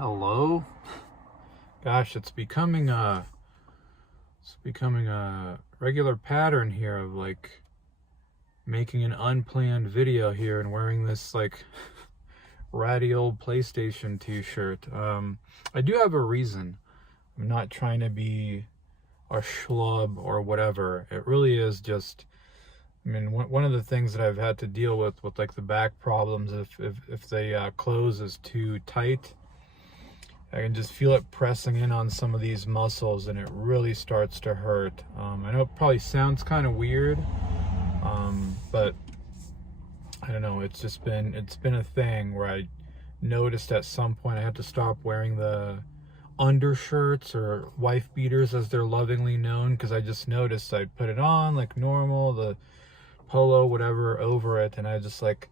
Hello. Gosh, it's becoming a regular pattern here of like making an unplanned video here and wearing this like ratty old PlayStation t-shirt. I do have a reason. I'm not trying to be a schlub or whatever. It really is just, I mean, one of the things that I've had to deal with like the back problems, if the clothes is too tight, I can just feel it pressing in on some of these muscles and it really starts to hurt. I know it probably sounds kind of weird, but I don't know, it's been a thing where I noticed at some point I had to stop wearing the undershirts or wife beaters as they're lovingly known, because I just noticed I'd put it on like normal, the polo, whatever, over it, and I just like,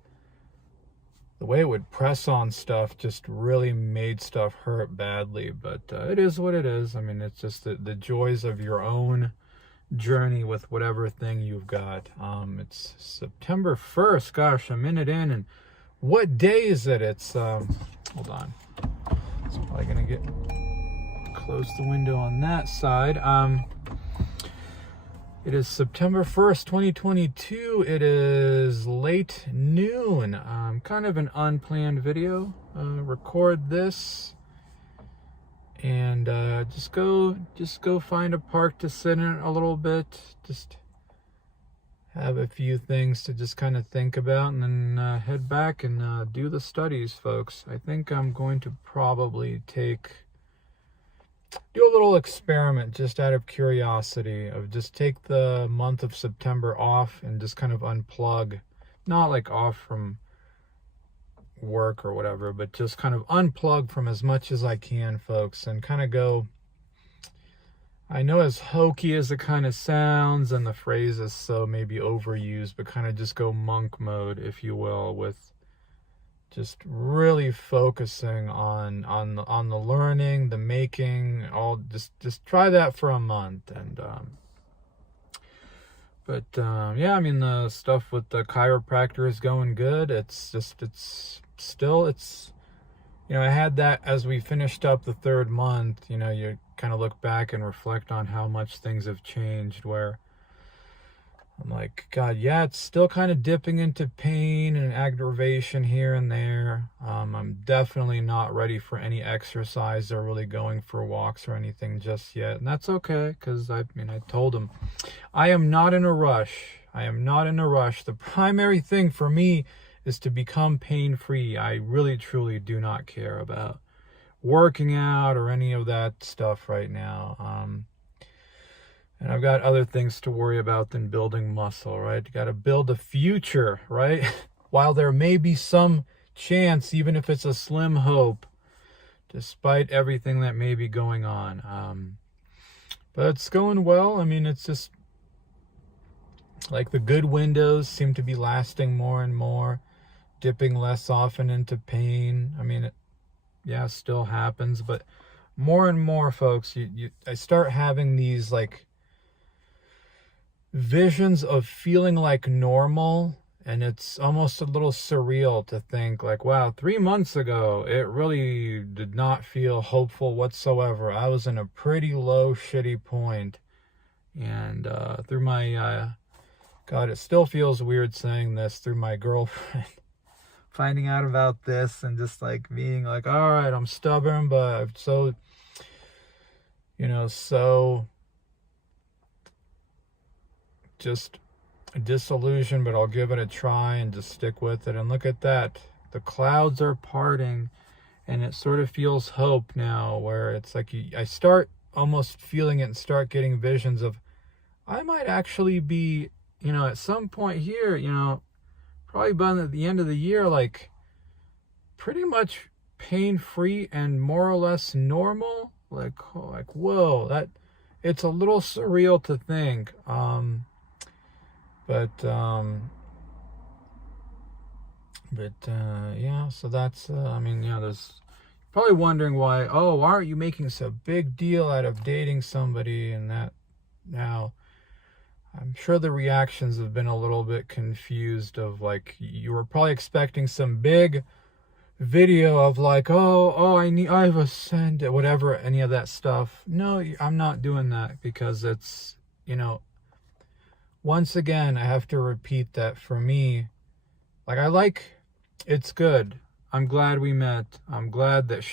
the way it would press on stuff just really made stuff hurt badly. But it is what it is. I mean, it's just the joys of your own journey with whatever thing you've got. It's September 1st. Gosh, a minute in. And what day is it? It's, hold on. It's probably going to close the window on that side. It is September 1st, 2022. It is late noon. Kind of an unplanned video. Record this and just go find a park to sit in a little bit. Just have a few things to just kind of think about, and then head back and do the studies, folks. I think I'm going to probably do a little experiment just out of curiosity of just take the month of September off and just kind of unplug, not like off from work or whatever, but just kind of unplug from as much as I can, folks, and kind of go, I know as hokey as it kind of sounds and the phrase is so maybe overused, but kind of just go monk mode, if you will, with just really focusing on the learning, the making, all just try that for a month. And yeah, I mean, the stuff with the chiropractor is going good. It's still, you know, I had that as we finished up the third month. You know, you kind of look back and reflect on how much things have changed, where I'm like, God, yeah, it's still kind of dipping into pain and aggravation here and there. I'm definitely not ready for any exercise or really going for walks or anything just yet. And that's okay, because I told him, I am not in a rush. I am not in a rush. The primary thing for me is to become pain-free. I really, truly do not care about working out or any of that stuff right now. And I've got other things to worry about than building muscle, right? You got to build a future, right? While there may be some chance, even if it's a slim hope, despite everything that may be going on. But it's going well. I mean, it's just like the good windows seem to be lasting more and more, dipping less often into pain. I mean, yeah, still happens, but more and more, folks, I start having these like visions of feeling like normal, and it's almost a little surreal to think like, wow, 3 months ago it really did not feel hopeful whatsoever. I was in a pretty low shitty point, and through my God, it still feels weird saying this, through my girlfriend finding out about this and just like being like, all right, I'm stubborn, but I'm so, you know, so just disillusioned, but I'll give it a try and just stick with it. And look at that, the clouds are parting, and it sort of feels hope now, where it's like I start almost feeling it and start getting visions of, I might actually be, you know, at some point here, you know, probably by the end of the year, like pretty much pain-free and more or less normal. Like whoa, that it's a little surreal to think. Yeah, so that's, I mean, yeah, there's probably wondering why aren't you making such a big deal out of dating somebody and that now? I'm sure the reactions have been a little bit confused of like, you were probably expecting some big video of like, I have a send, whatever, any of that stuff. No, I'm not doing that, because it's, once again, I have to repeat that for me, like, it's good. I'm glad we met. I'm glad that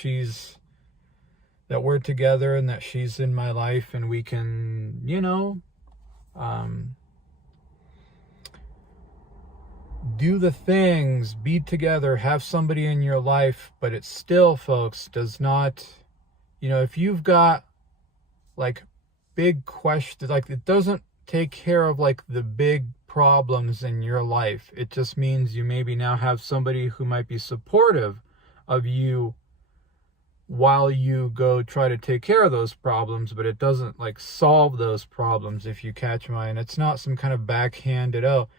we're together and that she's in my life, and we can, do the things, be together, have somebody in your life. But it still, folks, does not, if you've got like big questions, like, it doesn't take care of like the big problems in your life. It just means you maybe now have somebody who might be supportive of you while you go try to take care of those problems, but it doesn't like solve those problems, if you catch my. And it's not some kind of backhanded, well,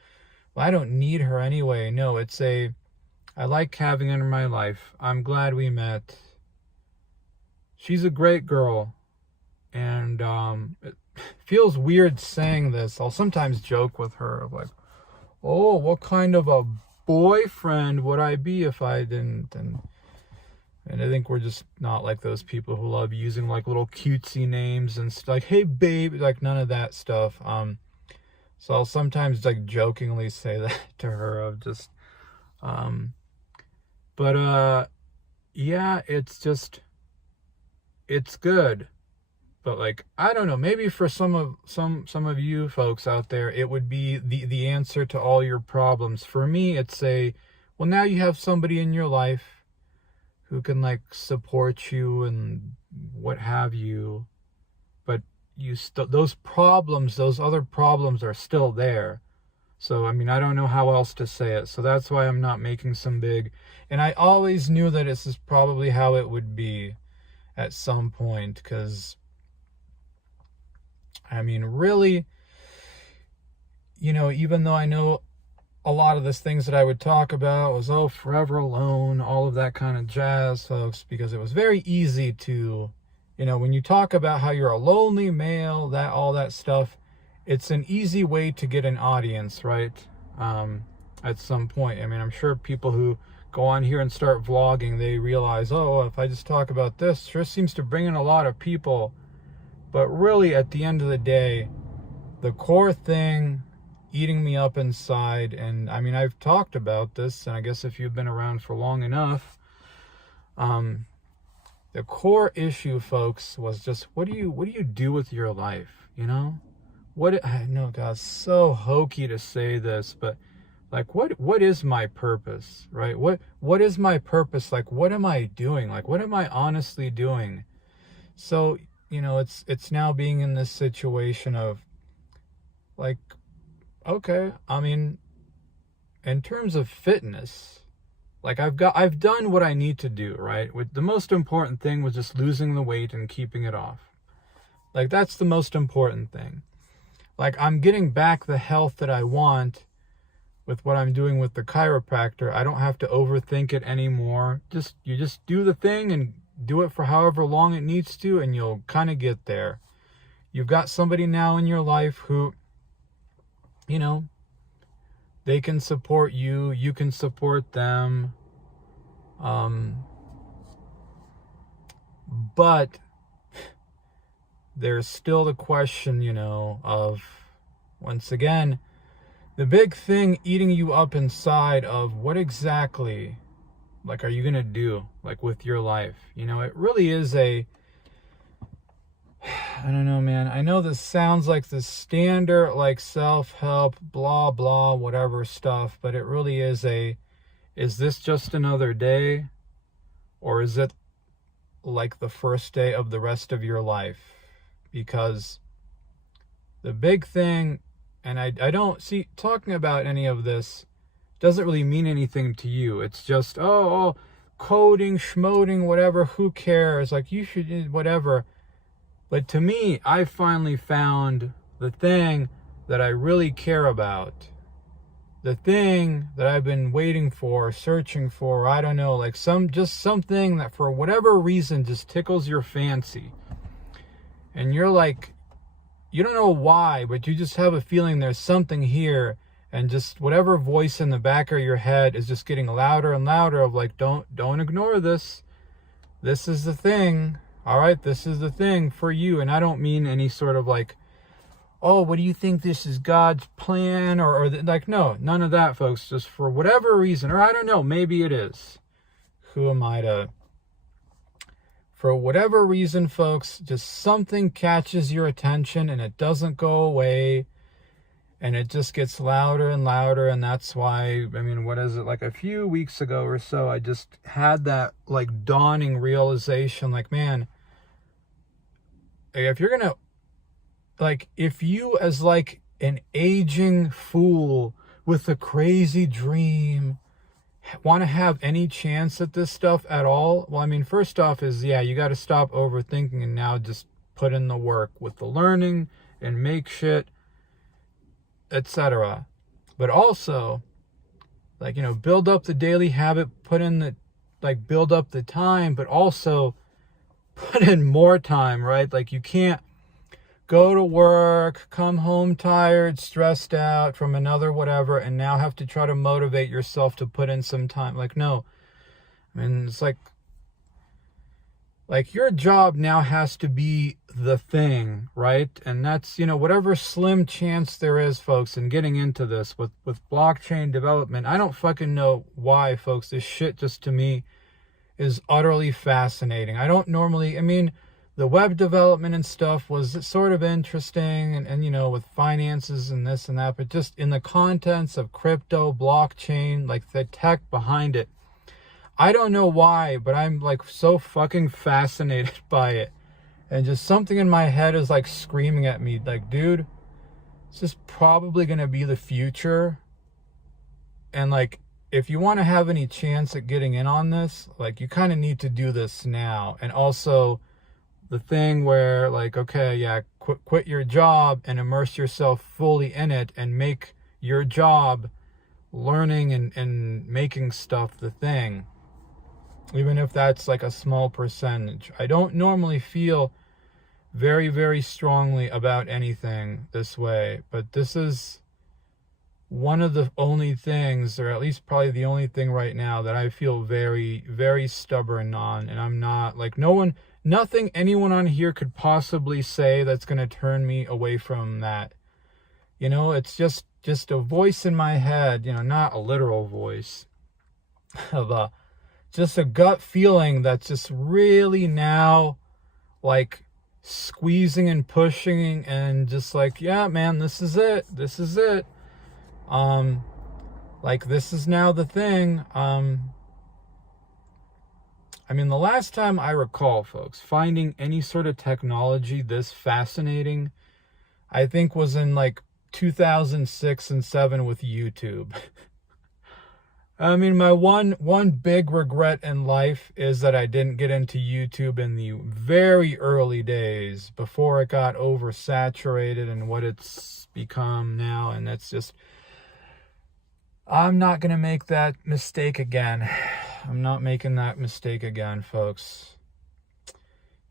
I don't need her anyway. No, it's I like having her in my life. I'm glad we met. She's a great girl. And it feels weird saying this. I'll sometimes joke with her of like, oh, what kind of a boyfriend would I be if I didn't? And I think we're just not like those people who love using like little cutesy names and stuff. Like, hey, babe, like none of that stuff. So I'll sometimes like jokingly say that to her of just, yeah, it's good. But like, I don't know, maybe for some of you folks out there, it would be the answer to all your problems. For me, it's well, now you have somebody in your life who can like support you and what have you, but those other problems are still there. So I mean, I don't know how else to say it. So that's why I'm not making some big, and I always knew that this is probably how it would be at some point, because I mean, really, even though I know a lot of the things that I would talk about was, forever alone, all of that kind of jazz, folks, because it was very easy to, when you talk about how you're a lonely male, all that stuff, it's an easy way to get an audience, right? At some point. I mean, I'm sure people who go on here and start vlogging, they realize, if I just talk about this, sure seems to bring in a lot of people. But really, at the end of the day, the core thing eating me up inside, and I mean, I've talked about this, and I guess if you've been around for long enough, the core issue, folks, was just, what do you do with your life? I know, God, so hokey to say this, but like, what is my purpose, right? What is my purpose? Like, what am I doing? Like, what am I honestly doing? So, it's now being in this situation of like, okay, I mean, in terms of fitness, like I've done what I need to do, right? The most important thing was just losing the weight and keeping it off. Like, that's the most important thing. Like, I'm getting back the health that I want with what I'm doing with the chiropractor. I don't have to overthink it anymore. You just do the thing and do it for however long it needs to, and you'll kind of get there. You've got somebody now in your life who, they can support you, you can support them. But there's still the question, of, once again, the big thing eating you up inside of what exactly, like, are you going to do, like, with your life? It really is I don't know, man. I know this sounds like the standard, like, self-help, blah, blah, whatever stuff, but it really is is this just another day? Or is it like the first day of the rest of your life? Because the big thing, and I don't see, talking about any of this doesn't really mean anything to you. It's just, coding, schmoding, whatever, who cares? Like, you should, whatever. But to me, I finally found the thing that I really care about. The thing that I've been waiting for, searching for, I don't know, like something that for whatever reason just tickles your fancy. And you're like, you don't know why, but you just have a feeling there's something here and just whatever voice in the back of your head is just getting louder and louder of like, don't ignore this. This is the thing. All right, this is the thing for you. And I don't mean any sort of like, oh, what do you think this is God's plan? Or like, no, none of that, folks. Just for whatever reason, or I don't know, maybe it is. Who am I to... For whatever reason, folks, just something catches your attention and it doesn't go away. And it just gets louder and louder. And that's why, I mean, what is it? Like a few weeks ago or so, I just had that like dawning realization, like, man, if you're going to, like, if you as like an aging fool with a crazy dream want to have any chance at this stuff at all, well, I mean, first off is, yeah, you got to stop overthinking and now just put in the work with the learning and make shit, etc. But also, like, you know, build up the daily habit, put in the, like, build up the time, but also put in more time, right? Like, you can't go to work, come home tired, stressed out from another whatever, and now have to try to motivate yourself to put in some time. Like, no. I mean, it's like your job now has to be the thing, right? And that's, you know, whatever slim chance there is, folks, in getting into this with blockchain development. I don't fucking know why, folks. This shit just, to me, is utterly fascinating. I don't normally, I mean, the web development and stuff was sort of interesting and you know, with finances and this and that, but just in the contents of crypto, blockchain, like the tech behind it, I don't know why, but I'm like so fucking fascinated by it. And just something in my head is like screaming at me, like, dude, this is probably going to be the future. And like, if you want to have any chance at getting in on this, like, you kind of need to do this now. And also the thing where, like, okay, yeah, quit your job and immerse yourself fully in it and make your job learning and making stuff the thing. Even if that's like a small percentage. I don't normally feel very, very strongly about anything this way, but this is one of the only things, or at least probably the only thing right now that I feel very, very stubborn on. And I'm not, like, nothing anyone on here could possibly say that's going to turn me away from that. You know, it's just a voice in my head, you know, not a literal voice, of just a gut feeling that's just really now, like, squeezing and pushing and just like, yeah, man, this is it. Like, this is now the thing. I mean, the last time I recall, folks, finding any sort of technology this fascinating, I think was in like 2006 and 7 with YouTube. I mean, my one big regret in life is that I didn't get into YouTube in the very early days before it got oversaturated and what it's become now. And that's just, I'm not going to make that mistake again. I'm not making that mistake again, folks.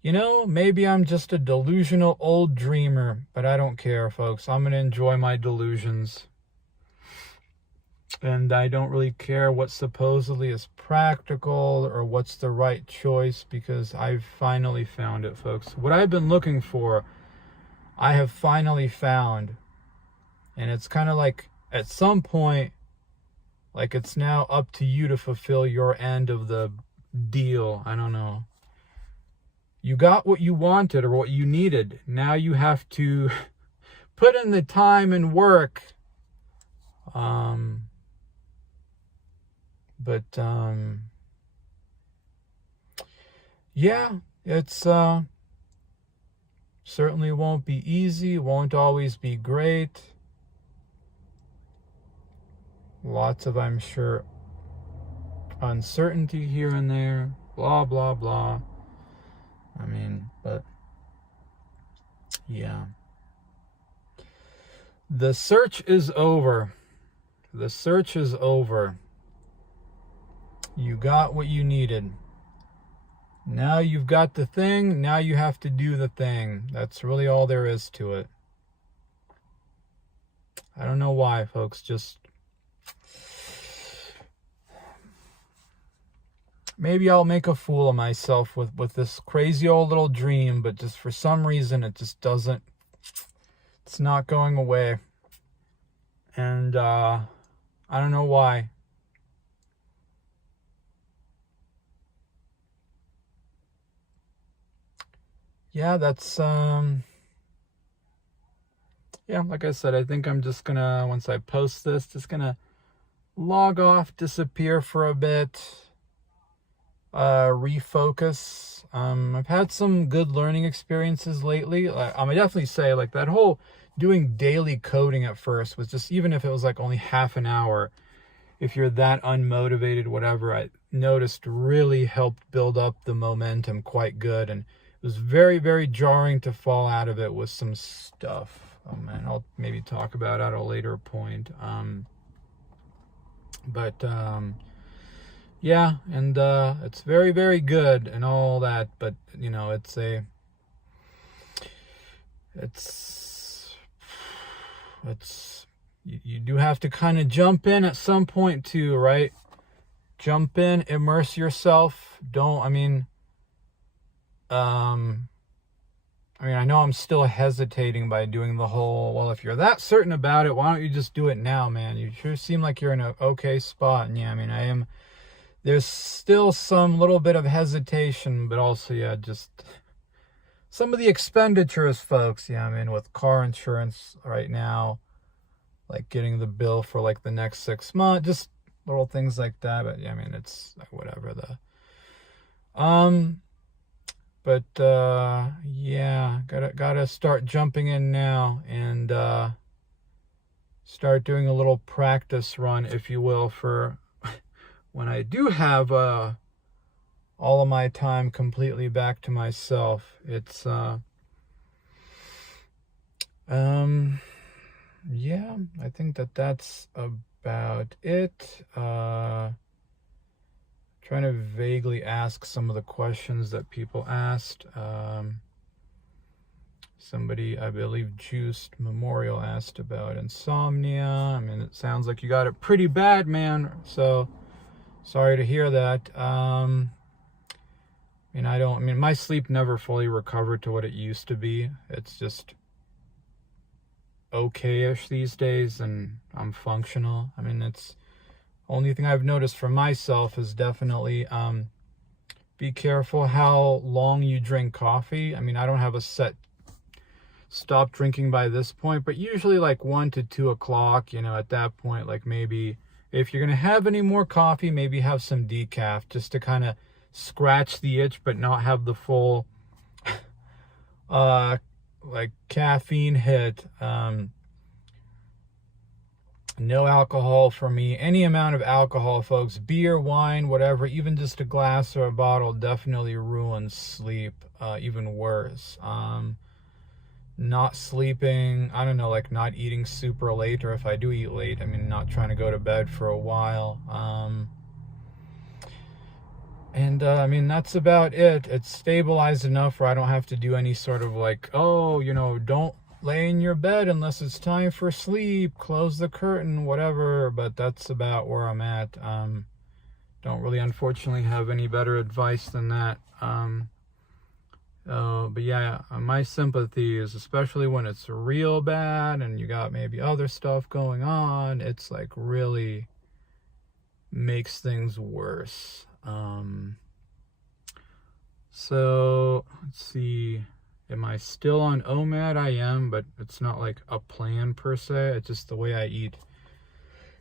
You know, maybe I'm just a delusional old dreamer, but I don't care, folks. I'm going to enjoy my delusions. And I don't really care what supposedly is practical or what's the right choice, because I've finally found it, folks. What I've been looking for, I have finally found. And it's kind of like, at some point, like, it's now up to you to fulfill your end of the deal. I don't know. You got what you wanted or what you needed. Now you have to put in the time and work. Yeah, it's certainly won't be easy, won't always be great. Lots of, I'm sure, uncertainty here and there, blah, blah, blah. I mean, but yeah. The search is over. The search is over. You got what you needed. Now you've got the thing, now you have to do the thing. That's really all there is to it. I don't know why, folks. Just maybe I'll make a fool of myself with this crazy old little dream, but just for some reason it just doesn't, it's not going away. And I don't know why. Yeah, that's yeah, like I said, I think I'm just gonna, once I post this, just gonna log off, disappear for a bit, refocus. I've had some good learning experiences lately. I definitely say, like, that whole doing daily coding at first was just, even if it was like only half an hour, if you're that unmotivated, whatever, I noticed really helped build up the momentum quite good. And it was very, very jarring to fall out of it with some stuff. And I'll maybe talk about it at a later point. Yeah, and it's very, very good and all that, but you know, you do have to kind of jump in at some point too, right? Jump in, immerse yourself. I know I'm still hesitating by doing the whole, well, if you're that certain about it, why don't you just do it now, man? You sure seem like you're in an okay spot. And yeah, I am. There's still some little bit of hesitation, but also, yeah, just some of the expenditures, folks. Yeah, with car insurance right now, like getting the bill for like the next 6 months, just little things like that. But yeah, it's whatever yeah, gotta start jumping in now and start doing a little practice run, if you will, for when I do have all of my time completely back to myself. It's yeah, I think that's about it. Trying to vaguely ask some of the questions that people asked. Somebody, I believe Juiced Memorial, asked about insomnia. It sounds like you got it pretty bad, man. So sorry to hear that. My sleep never fully recovered to what it used to be. It's just okay-ish these days, and I'm functional. It's only thing I've noticed for myself is definitely be careful how long you drink coffee. I don't have a set stop drinking by this point, but usually like 1 to 2 o'clock, at that point, like maybe if you're going to have any more coffee, maybe have some decaf just to kind of scratch the itch, but not have the full like caffeine hit. No alcohol for me. Any amount of alcohol, folks, beer, wine, whatever, even just a glass or a bottle, definitely ruins sleep. Even worse. Not sleeping, I don't know, like not eating super late, or if I do eat late, not trying to go to bed for a while. That's about it. It's stabilized enough where I don't have to do any sort of like, don't lay in your bed unless it's time for sleep, close the curtain, whatever. But that's about where I'm at. Don't really, unfortunately, have any better advice than that. But yeah, my sympathy is, especially when it's real bad and you got maybe other stuff going on, it's like really makes things worse. So let's see, am I still on OMAD? I am, but it's not like a plan per se. It's just the way I eat.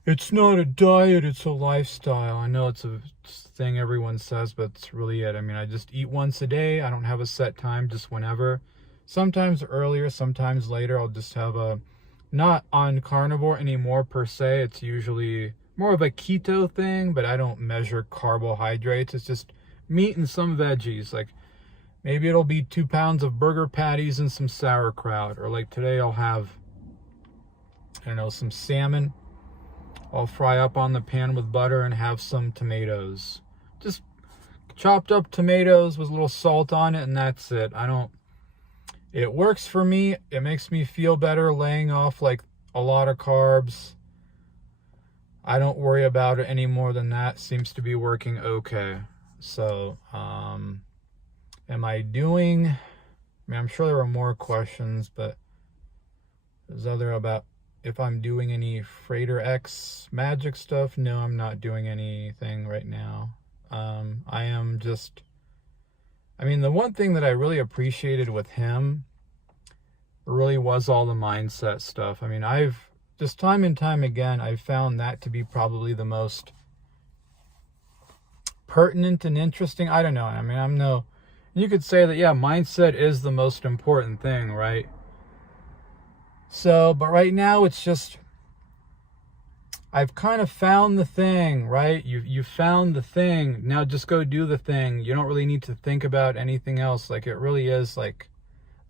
It's not a diet, it's a lifestyle. I know it's a thing everyone says, but it's really it. I just eat once a day. I don't have a set time, just whenever. Sometimes earlier, sometimes later. I'll just have not on carnivore anymore per se. It's usually more of a keto thing, but I don't measure carbohydrates. It's just meat and some veggies. Like maybe it'll be 2 pounds of burger patties and some sauerkraut. Or like today I'll have, some salmon. I'll fry up on the pan with butter and have some tomatoes. Just chopped up tomatoes with a little salt on it, and that's it. It works for me. It makes me feel better laying off like a lot of carbs. I don't worry about it any more than that. Seems to be working okay. So, am I doing, I mean, I'm sure there are more questions, but there's other about if I'm doing any Freighter X magic stuff. No, I'm not doing anything right now. I am just, I mean, the one thing that I really appreciated with him really was all the mindset stuff. I mean, I've just time and time again, I've found that to be probably the most pertinent and interesting. I don't know. I mean, you could say that, yeah, mindset is the most important thing, right? So, but right now it's just, I've kind of found the thing, right? You found the thing. Now just go do the thing. You don't really need to think about anything else. Like, it really is like,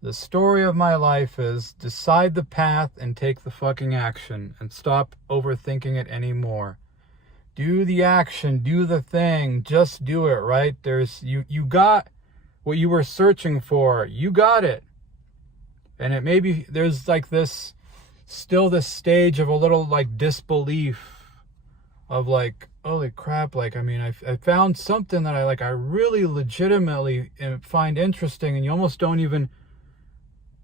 the story of my life is decide the path and take the fucking action and stop overthinking it anymore. Do the action, do the thing, just do it, right? You got what you were searching for. You got it. And it maybe there's like this stage of a little like disbelief of like, holy crap, like, I mean, I found something that I really legitimately find interesting, and you almost don't even,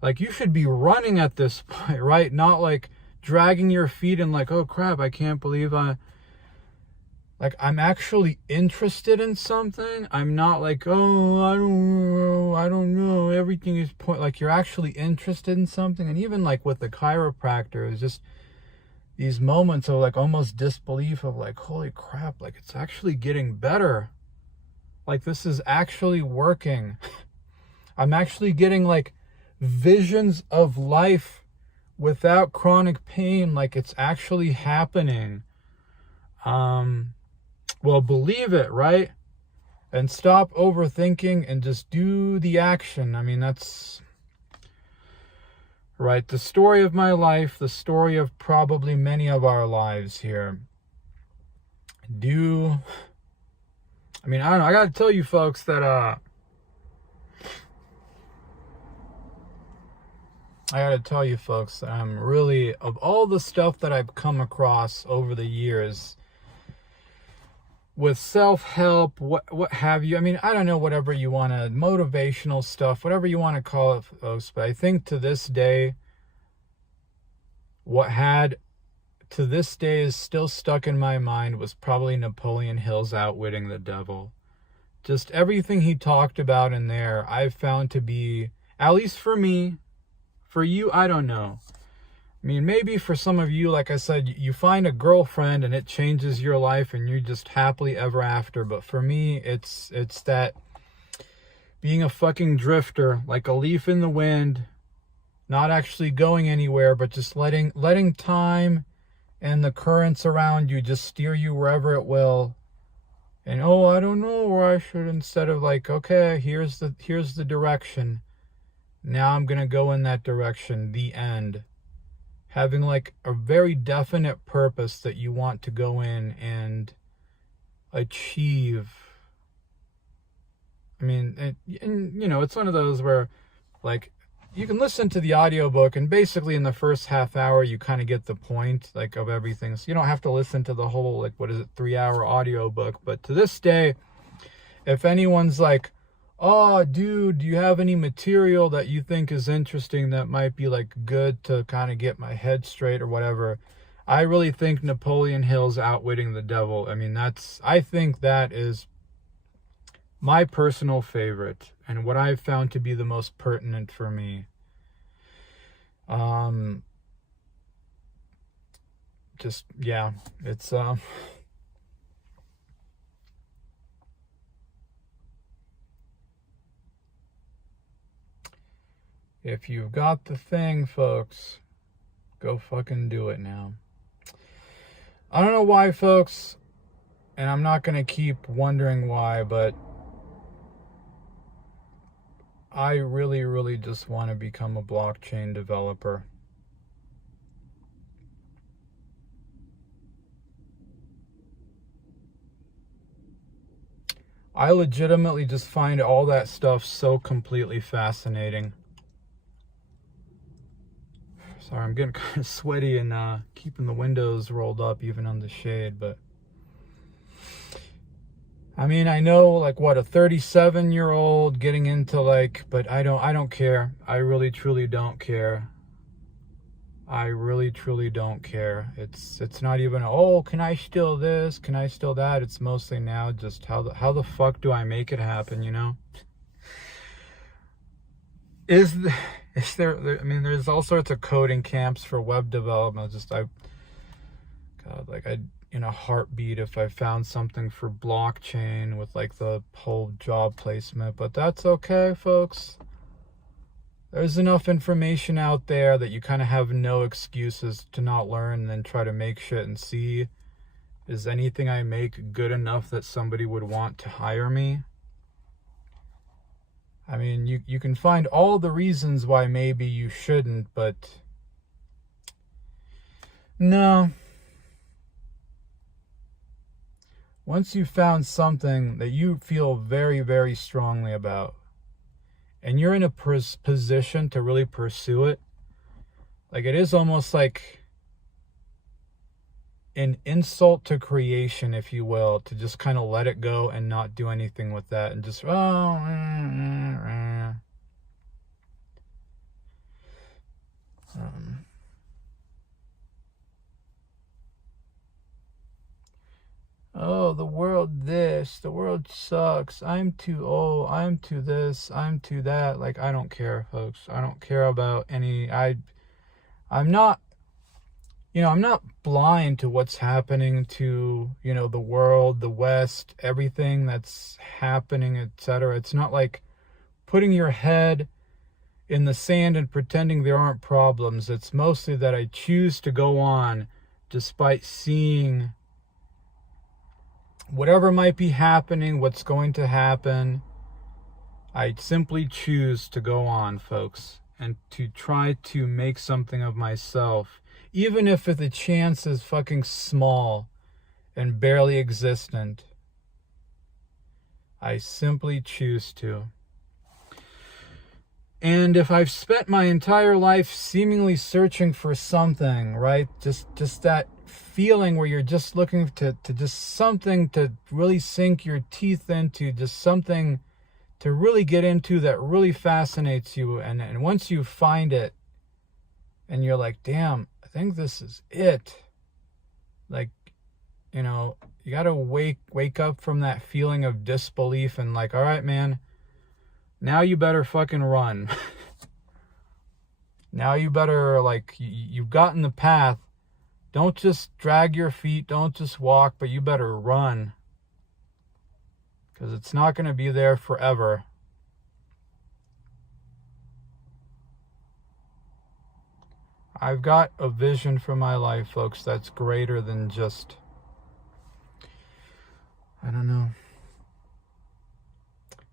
like, you should be running at this point, right? Not like dragging your feet and like, oh crap, I can't believe I'm actually interested in something. I'm not like, oh, I don't know, everything is like, you're actually interested in something. And even like with the chiropractor, it's just these moments of like almost disbelief of like, holy crap, like it's actually getting better. Like, this is actually working. I'm actually getting like visions of life without chronic pain. Like, it's actually happening. Well, believe it, right? And stop overthinking and just do the action. I mean, that's right. The story of my life, the story of probably many of our lives here. I mean, I don't know. I got to tell you folks that, I'm really, of all the stuff that I've come across over the years with self-help, what have you, I mean, I don't know, whatever you want to, motivational stuff, whatever you want to call it, folks, but I think to this day, to this day is still stuck in my mind was probably Napoleon Hill's Outwitting the Devil. Just everything he talked about in there, I've found to be, at least for me, for you, I don't know. I mean, maybe for some of you, like I said, you find a girlfriend and it changes your life and you're just happily ever after. But for me, it's that being a fucking drifter, like a leaf in the wind, not actually going anywhere, but just letting time and the currents around you just steer you wherever it will. And, oh, I don't know where I should, instead of like, okay, here's the direction. Now I'm going to go in that direction, the end. Having like a very definite purpose that you want to go in and achieve. I mean, and you know, it's one of those where like you can listen to the audiobook and basically in the first half hour you kind of get the point like of everything. So you don't have to listen to the whole, like, 3-hour audiobook. But to this day, if anyone's like, oh, dude, do you have any material that you think is interesting that might be like good to kind of get my head straight or whatever, I really think Napoleon Hill's Outwitting the Devil, I mean, I think that is my personal favorite and what I've found to be the most pertinent for me. Just, yeah, it's, if you've got the thing, folks, go fucking do it now. I don't know why, folks, and I'm not going to keep wondering why, but I really, really just want to become a blockchain developer. I legitimately just find all that stuff so completely fascinating. Sorry, I'm getting kind of sweaty and keeping the windows rolled up even on the shade, but I mean, I know, like, what, a 37-year-old getting into, like, but I don't care. I really truly don't care. I really truly don't care. It's not even, oh, can I steal this? Can I steal that? It's mostly now just how the fuck do I make it happen, you know? Is there, I mean, there's all sorts of coding camps for web development. In a heartbeat if I found something for blockchain with like the whole job placement, but that's okay, folks. There's enough information out there that you kind of have no excuses to not learn and then try to make shit and see, is anything I make good enough that somebody would want to hire me? I mean, you can find all the reasons why maybe you shouldn't, but no. Once you've found something that you feel very, very strongly about, and you're in a position to really pursue it, like, it is almost like an insult to creation, if you will, to just kind of let it go and not do anything with that and just, oh, the world this, the world sucks, I'm too old, I'm too this, I'm too that. Like, I don't care, folks. I don't care about any, I'm not, I'm not blind to what's happening to, the world, the West, everything that's happening, etc. It's not like putting your head in the sand and pretending there aren't problems. It's mostly that I choose to go on despite seeing whatever might be happening, what's going to happen. I simply choose to go on, folks, and to try to make something of myself, even if the chance is fucking small and barely existent. I simply choose to. And if I've spent my entire life seemingly searching for something, right? Just that feeling where you're just looking to just something to really sink your teeth into, just something to really get into that really fascinates you. And once you find it and you're like, damn, I think this is it. Like, you got to wake up from that feeling of disbelief and like, all right, man, now you better fucking run. Now you better, like, you've gotten the path. Don't just drag your feet. Don't just walk, but you better run. Because it's not going to be there forever. I've got a vision for my life, folks, that's greater than just, I don't know.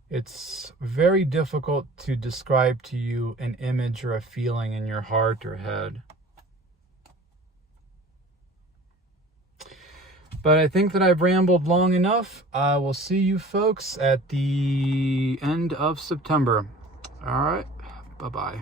It's very difficult to describe to you an image or a feeling in your heart or head. But I think that I've rambled long enough. I will see you folks at the end of September. All right. Bye-bye.